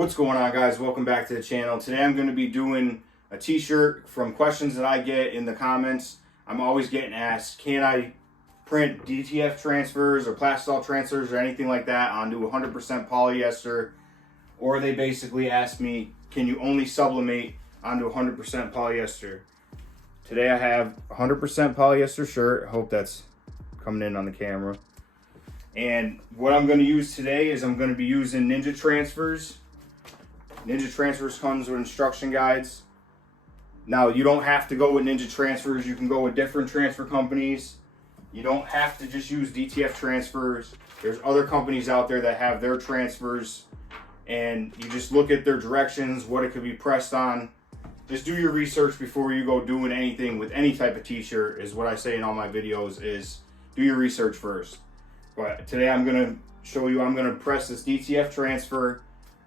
What's going on, guys? Welcome back to the channel. Today I'm going to be doing a t-shirt from questions that I get in the comments. I'm always getting asked, can I print DTF transfers or plastol transfers or anything like that onto 100% polyester? Or they basically ask me, can you only sublimate onto 100% polyester? Today I have 100% polyester shirt. I hope that's coming in on the camera. And what I'm going to use today is I'm going to be using Ninja Transfers. Ninja Transfers comes with instruction guides. Now, you don't have to go with Ninja Transfers. You can go with different transfer companies. You don't have to just use DTF transfers. There's other companies out there that have their transfers, and you just look at their directions, what it could be pressed on. Just do your research before you go doing anything with any type of t-shirt, is what I say in all my videos, is do your research first. But today I'm going to show you, I'm going to press this DTF transfer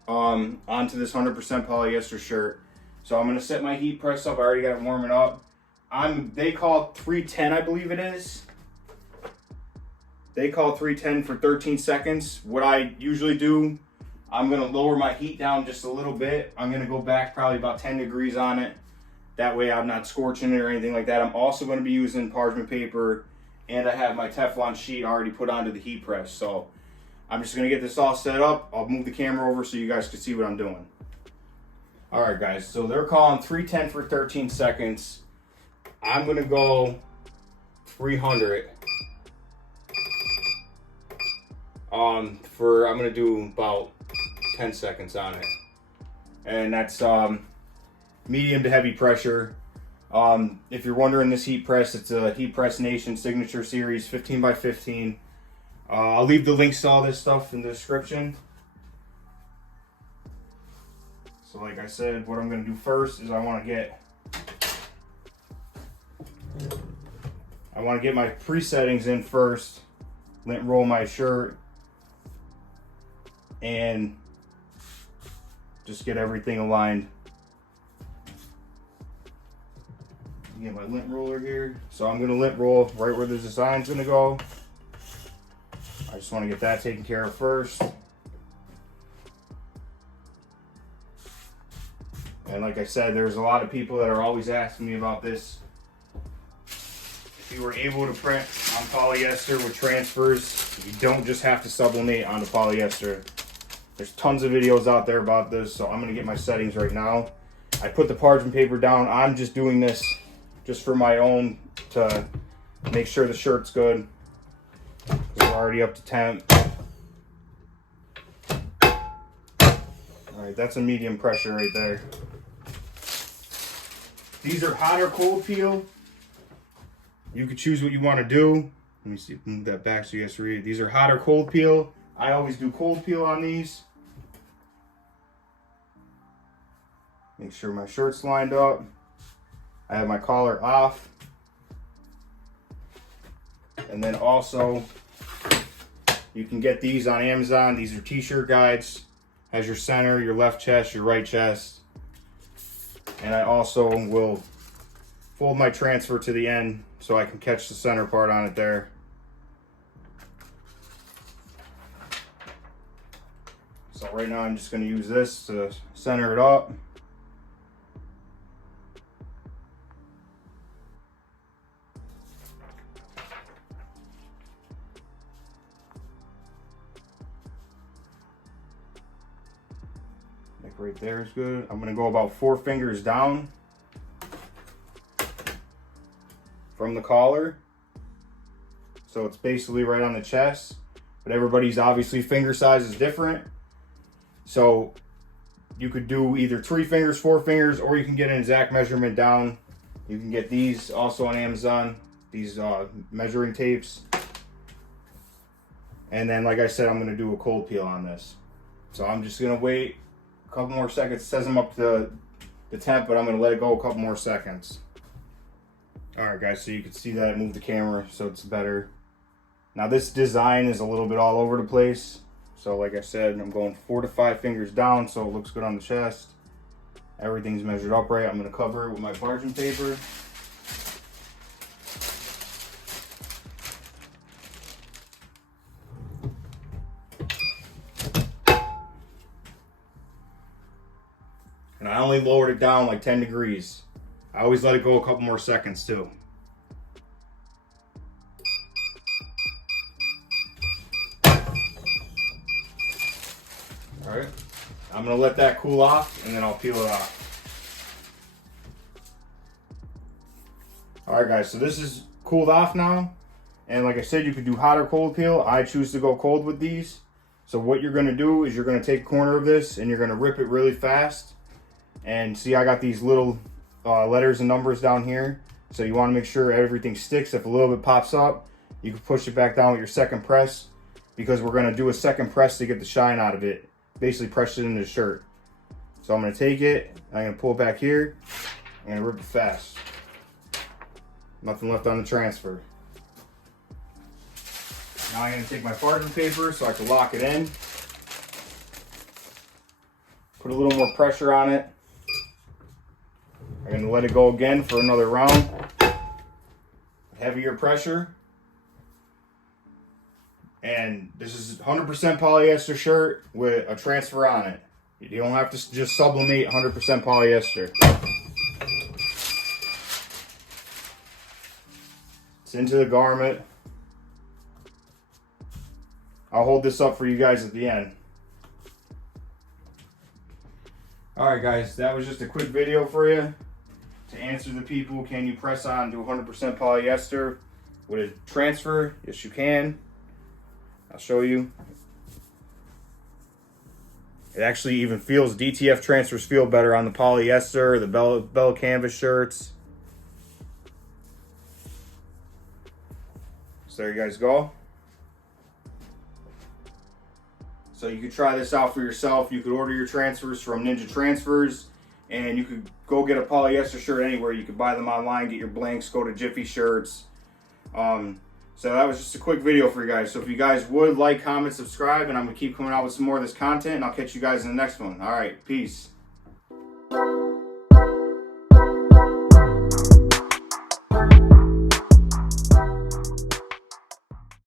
onto this 100% polyester shirt. So I'm going to set my heat press up. I already got it warming up. They call 310, I believe it is. They call 310 for 13 seconds. What I usually do, I'm going to lower my heat down just a little bit. I'm going to go back probably about 10 degrees on it. That way I'm not scorching it or anything like that. I'm also going to be using parchment paper, and I have my Teflon sheet already put onto the heat press. So I'm just going to get this all set up. I'll move the camera over so you guys can see what I'm doing. Alright guys, so they're calling 310 for 13 seconds. I'm going to go 300. I'm going to do about 10 seconds on it. And that's medium to heavy pressure. If you're wondering, this heat press, it's a Heat Press Nation Signature Series 15 by 15. I'll leave the links to all this stuff in the description. So like I said, what I'm going to do first is I want to get my pre-settings in first, lint roll my shirt, and just get everything aligned. Get my lint roller here. So I'm going to lint roll right where the design's going to go. I just want to get that taken care of first. And like I said, there's a lot of people that are always asking me about this. If you were able to print on polyester with transfers, you don't just have to sublimate onto polyester. There's tons of videos out there about this, so I'm going to get my settings right now. I put the parchment paper down. I'm just doing this just for my own, to make sure the shirt's good. We're already up to temp. Alright, that's a medium pressure right there. These are hot or cold peel. You could choose what you want to do. Let me see, move that back so you guys read. These are hot or cold peel. I always do cold peel on these. Make sure my shirt's lined up. I have my collar off. And then also, you can get these on Amazon. These are t-shirt guides. Has your center, your left chest, your right chest. And I also will fold my transfer to the end so I can catch the center part on it there. So right now I'm just going to use this to center it up. Like right there is good. I'm going to go about 4 fingers down from the collar. So it's basically right on the chest. But everybody's obviously finger size is different. So you could do either 3 fingers, 4 fingers, or you can get an exact measurement down. You can get these also on Amazon, these measuring tapes. And then, like I said, I'm going to do a cold peel on this. So I'm just going to wait a couple more seconds. It says I'm up to the temp, but I'm going to let it go a couple more seconds. Alright guys, so you can see that I moved the camera so it's better. Now this design is a little bit all over the place. So like I said, I'm going 4 to 5 fingers down so it looks good on the chest. Everything's measured up right. I'm going to cover it with my parchment paper. And I only lowered it down like 10 degrees. I always let it go a couple more seconds too. All right, I'm gonna let that cool off and then I'll peel it off. All right guys, so this is cooled off now. And like I said, you could do hot or cold peel. I choose to go cold with these. So what you're gonna do is you're gonna take a corner of this and you're gonna rip it really fast. And see, I got these little letters and numbers down here. So you wanna make sure everything sticks. If a little bit pops up, you can push it back down with your second press, because we're gonna do a second press to get the shine out of it. Basically press it into the shirt. So I'm gonna take it, I'm gonna pull it back here, and rip it fast. Nothing left on the transfer. Now I'm gonna take my parchment paper so I can lock it in. Put a little more pressure on it. I'm gonna let it go again for another round. Heavier pressure. And this is 100% polyester shirt with a transfer on it. You don't have to just sublimate 100% polyester. It's into the garment. I'll hold this up for you guys at the end. Alright guys, that was just a quick video for you to answer the people, can you press on to 100% polyester with a transfer? Yes you can. I'll show you. It actually even feels, DTF transfers feel better on the polyester, the Bella canvas shirts. So there you guys go. So you could try this out for yourself. You could order your transfers from Ninja Transfers, and you could go get a polyester shirt anywhere. You could buy them online, get your blanks, go to Jiffy Shirts. So that was just a quick video for you guys. So if you guys would like, comment, subscribe, and I'm gonna keep coming out with some more of this content, and I'll catch you guys in the next one. All right, peace.